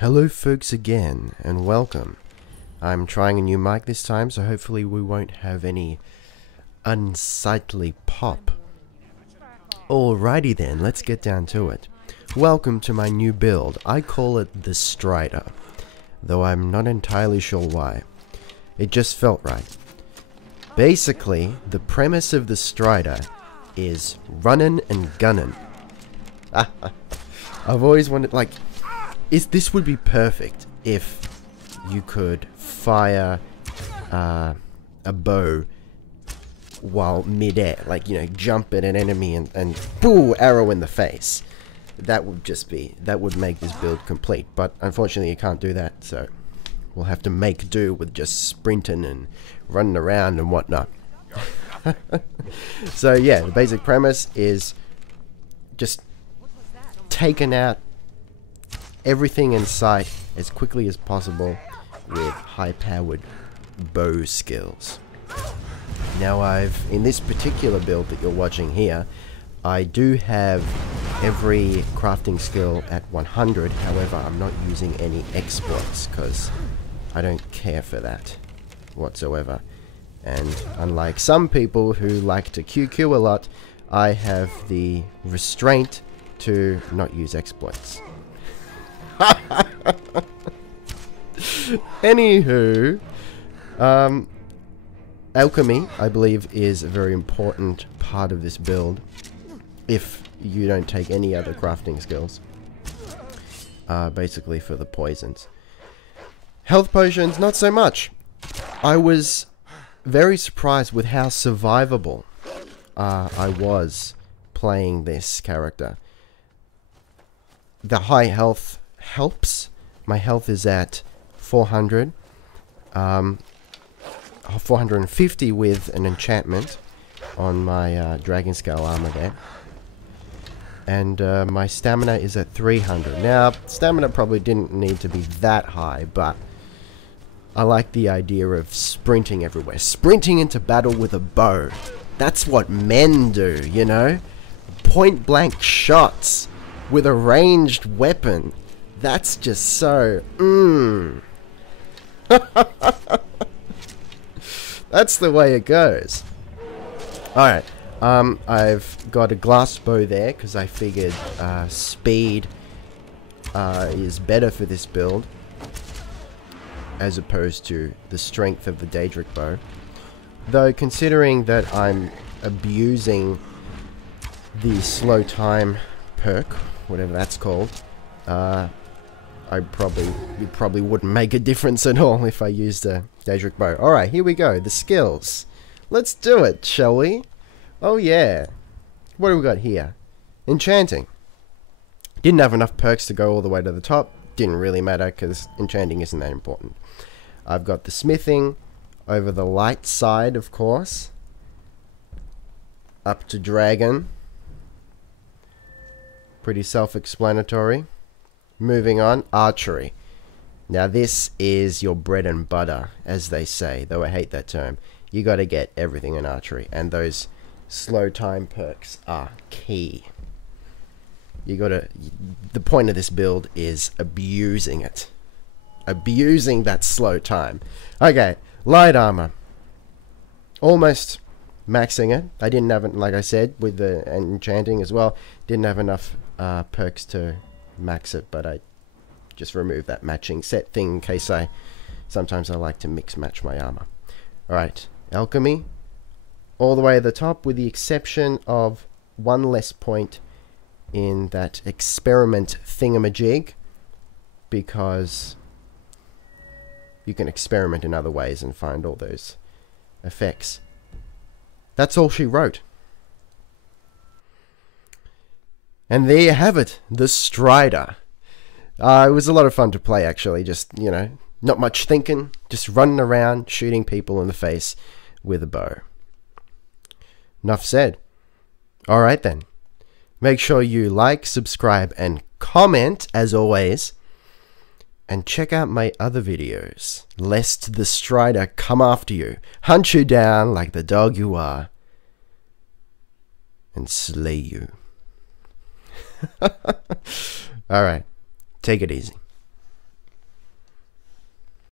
Hello folks again, and welcome. I'm trying a new mic this time, so hopefully we won't have any unsightly pop. Alrighty then, let's get down to it. Welcome to my new build. I call it the Strider, though I'm not entirely sure why. It just felt right. Basically, the premise of the Strider is running and gunning. I've always wanted, like, this would be perfect if you could fire a bow while mid-air, like, you know, jump at an enemy and boo, arrow in the face. That would make this build complete, but unfortunately you can't do that, so we'll have to make do with just sprinting and running around and whatnot. So yeah, the basic premise is just taking out everything in sight as quickly as possible with high-powered bow skills. Now in this particular build that you're watching here, I do have every crafting skill at 100, however I'm not using any exploits because I don't care for that whatsoever. And unlike some people who like to QQ a lot, I have the restraint to not use exploits. Anywho, alchemy, I believe, is a very important part of this build. If you don't take any other crafting skills, basically for the poisons. Health potions, not so much. I was very surprised with how survivable I was playing this character. The high health helps. My health is at 400, 450 with an enchantment on my dragon scale armor there, and my stamina is at 300. Now, stamina probably didn't need to be that high, but I like the idea of sprinting everywhere, sprinting into battle with a bow. That's what men do, you know? Point blank shots with a ranged weapon. That's just so, That's the way it goes. Alright, I've got a glass bow there because I figured speed is better for this build as opposed to the strength of the Daedric bow. Though considering that I'm abusing the slow time perk, whatever that's called, it probably wouldn't make a difference at all if I used a Daedric bow. Alright, here we go. The skills. Let's do it, shall we? Oh yeah. What do we got here? Enchanting. Didn't have enough perks to go all the way to the top. Didn't really matter because enchanting isn't that important. I've got the smithing over the light side, of course. Up to dragon. Pretty self-explanatory. Moving on, archery. Now this is your bread and butter, as they say, though I hate that term. You gotta get everything in archery, and those slow time perks are key. The point of this build is abusing it. Abusing that slow time. Okay, light armor. Almost maxing it. I didn't have it, like I said, with the enchanting as well. Didn't have enough perks to max it, but I just removed that matching set thing in case sometimes I like to mix match my armor. Alright, alchemy. All the way at the top with the exception of one less point in that experiment thingamajig, because you can experiment in other ways and find all those effects. That's all she wrote. And there you have it, the Strider. It was a lot of fun to play, actually. Just, you know, not much thinking, just running around, shooting people in the face with a bow. Enough said. Alright then. Make sure you like, subscribe, and comment, as always. And check out my other videos, lest the Strider come after you, hunt you down like the dog you are, and slay you. Alright, take it easy.